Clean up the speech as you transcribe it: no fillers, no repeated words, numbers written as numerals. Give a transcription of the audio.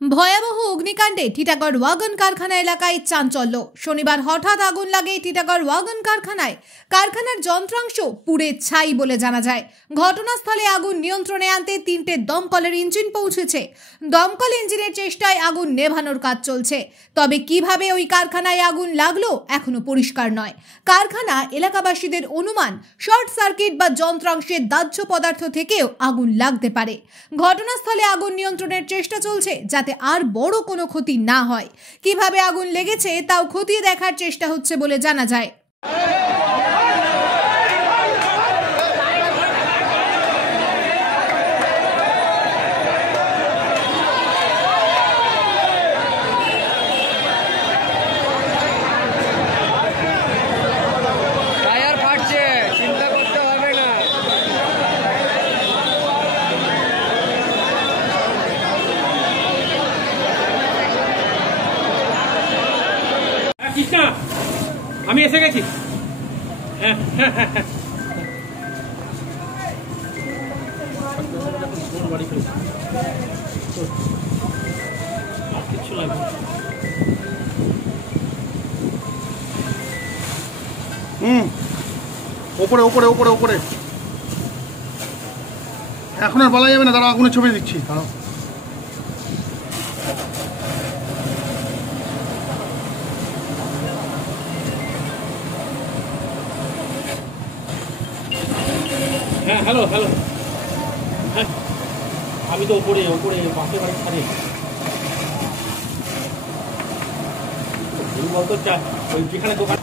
ভয়াবহ অগ্নিকাণ্ডে টিটাগড় ওয়াগন কারখানা এলাকায় চাঞ্চল্য। শনিবার হঠাৎ আগুন লাগে টিটাগড় ওয়াগন কারখানায়। কারখানার যন্ত্রাংশ পুড়ে ছাই বলে জানা যায়। ঘটনাস্থলে আগুন নিয়ন্ত্রণে আনতে 3টে দমকলের ইঞ্জিন পৌঁছেছে। দমকল ইঞ্জিনের চেষ্টায় আগুন নেভানোর কাজ চলছে। তবে কিভাবে ওই কারখানায় আগুন লাগলো এখনো পরিষ্কার নয়। কারখানা এলাকাবাসীদের অনুমান শর্ট সার্কিট বা যন্ত্রাংশের দাহ্য পদার্থ থেকেও আগুন লাগতে পারে। ঘটনাস্থলে আগুন নিয়ন্ত্রণের চেষ্টা চলছে যাতে আর বড় কোনো ক্ষতি না হয়। কিভাবে আগুন লেগেছে তাও খতিয়ে দেখার চেষ্টা হচ্ছে বলে জানা যায়। কৃষ্ণা, আমি এসে গেছি। কিচ্ছু লাগবে ওপরে ওপরে ওপরে ওপরে এখন আর বলা যাবে না। দাঁড়াও, আগুনের ছবি দিচ্ছি। দাঁড়াও, হ্যাঁ, হ্যালো হ্যালো। হ্যাঁ, আমি তো ওপরে ওপরে পাশে বাড়ি ছাড়ি বলতো ওই যেখানে দোকান